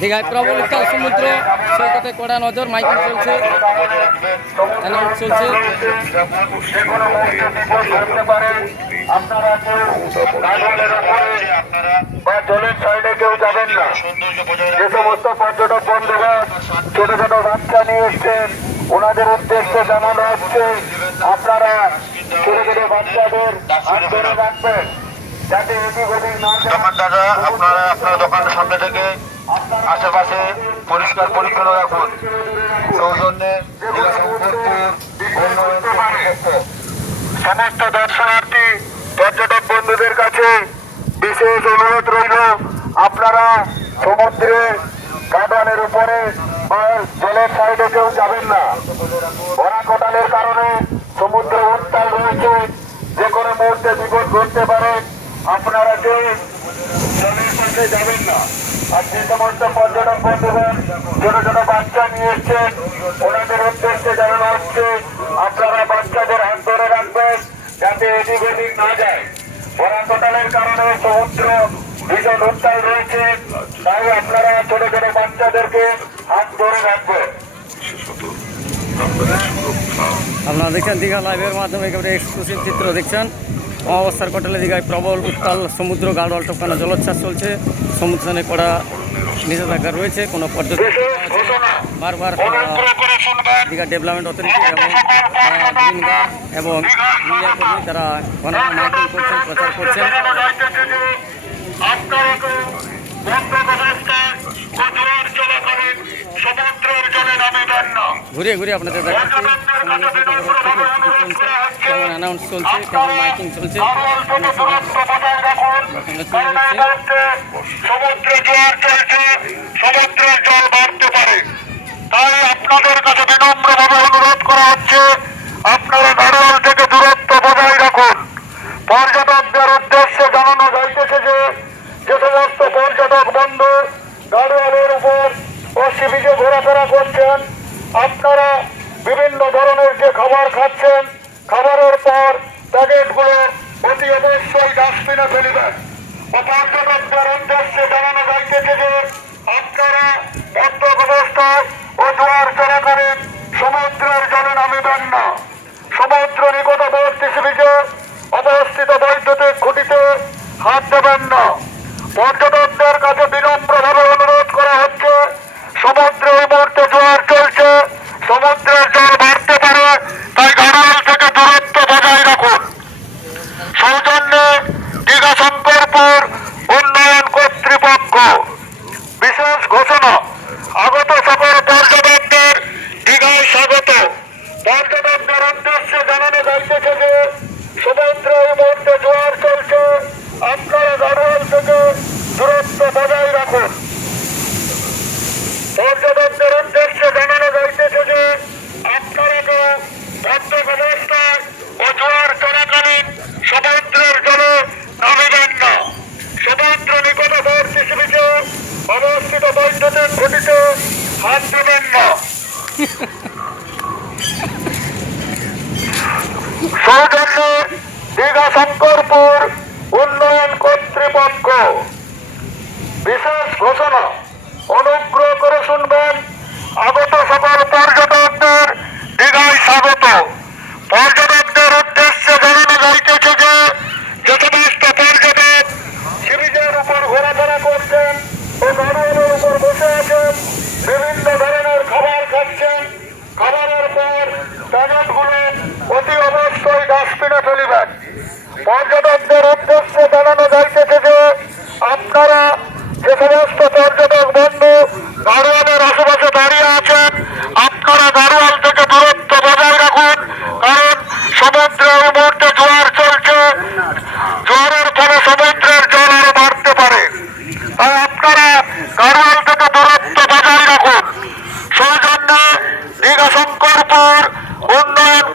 দীঘায় প্রবল উত্তাল সমুদ্র, সৈকতে কড়া নজর, মাইকিং চলছে। অ্যানাউন্স চলছে। জলের সাইডে কেউ যাবেন যে সমস্ত পর্যটক বন্ধুরা ছোট ছোট বাচ্চা নিয়ে এসছেন, ওনাদের উদ্দেশ্যে জানানো হচ্ছে আপনারা ছোট ছোট বাচ্চাদের হাত রাখবেন। দোকানদাররা আপনারা আপনার দোকানের সামনে থেকে আশেপাশে পরিষ্কার পরিচ্ছন্ন রাখুন। সৌজন্যে সমস্ত দর্শনার্থী, পর্যটক বন্ধুদের কাছে বিশেষ অনুরোধ রইল, আপনারা সমুদ্রে কাদানের উপরে বা জলের সাইডে কেউ যাবেন না ভরা কোটালের কারণে সমুদ্র উত্তাল রয়েছে যে কোনো মুহূর্তে বিপদ ঘটতে পারে আপনারা কেউ জলের পাশে যাবেন না, আর যে সমস্ত পর্যটক বন্ধুগণ, ছোট ছোট বাচ্চা নিয়ে এসছেন ওনাদের উদ্দেশ্যে জানানো হচ্ছে, আপনারা বাচ্চাদের হাত ধরে রাখবেন যাতে এদিক ওদিক না যায়। ভরা কোটালের কারণে সমুদ্র ভীষণ উত্তাল রয়েছে, তাই আপনারা ছোট ছোট বাচ্চাদেরকে হাত ধরে রাখবেন। আপনারা দেখছেন দীঘা লাইভের মাধ্যমে একেবারে এক্সক্লুসিভ চিত্র দেখছেন। অবস্থার কটালে দীঘায় প্রবল উত্তাল সমুদ্র, গাঢ় টপকানো জলোচ্ছ্বাস চলছে। সমুদ্রে কড়া নিষেধাজ্ঞা রয়েছে, কোনো পর্যটক বারবার দীঘা ডেভেলপমেন্ট অথরিটি এবং এবং মিডিয়া কর্মী তারা করছেন, প্রচার করছেন। ঘুরিয়ে ঘুরিয়ে আপনাদের কেমন অ্যানাউন্স চলছে, কেমন মাইকিং চলছে? করা হচ্ছে আপনারা থেকে দূরত্ব বজায় রাখুন পর্যটকদের উদ্দেশ্যে জানানো যাইতেছে যে যে সমস্ত পর্যটক বন্ধু, গাড়োয়ালের উপর ও শিবিকে ঘোরাফেরা করছেন আপনারা বিভিন্ন ধরনের যে খাবার খাচ্ছেন, খাবারের পর প্যাকেটগুলো অতি অবশ্যই ডাস্টবিনে ফেলিবেন ও উদ্দেশ্যে জানানো যাইতেছে যে আপনারা অবস্থায় ও জোয়ার সমুদ্রের জলে নামিবেন না। সমুদ্র নিকটবর্তী শিবিকে অবস্থিত বৈদ্যুতিক খুঁটিতে হাত দেবেন না পর্যটকদের কাছে বিনম্রভাবে অনুরোধ করা হচ্ছে সমুদ্রে এই মুহূর্তে জোয়ার চলছে সমুদ্রের জল বাড়তে পারে তাই গাড়াল থেকে দূরত্ব বজায় রাখুন সৌজন্যে দীঘা শঙ্করপুর উন্নয়ন কর্তৃপক্ষ বিশেষ ঘোষণা আগত সকল পর্যটকদের দীঘায় স্বাগত পর্যটকদের উদ্দেশ্যে জানানো যাইতেছে যে সমুদ্রে এই মুহূর্তে জোয়ার চলছে আপনারা গাড়োয়াল থেকে দূরত্ব বজায় রাখুন পর্যটকদের উদ্দেশ্যে জানানো যাইতেছে যে আপনারা কেউ বদ্ধক অবস্থায় ও জোয়ার চলাকালীন সমুদ্রের জলে নামিবেন না সমুদ্র নিকটবর্তী শিবিকে অবস্থিত বৈদ্যুতিক ঘটিতে হাত দেবেন না সৌজন্য দীঘা শঙ্করপুর উন্নয়ন কর্তৃপক্ষ বিশেষ ঘোষণা। গাড়োয়াল থেকে দূরত্ব বজায় রাখুন। সেই দীঘা শঙ্করপুর উন্নয়ন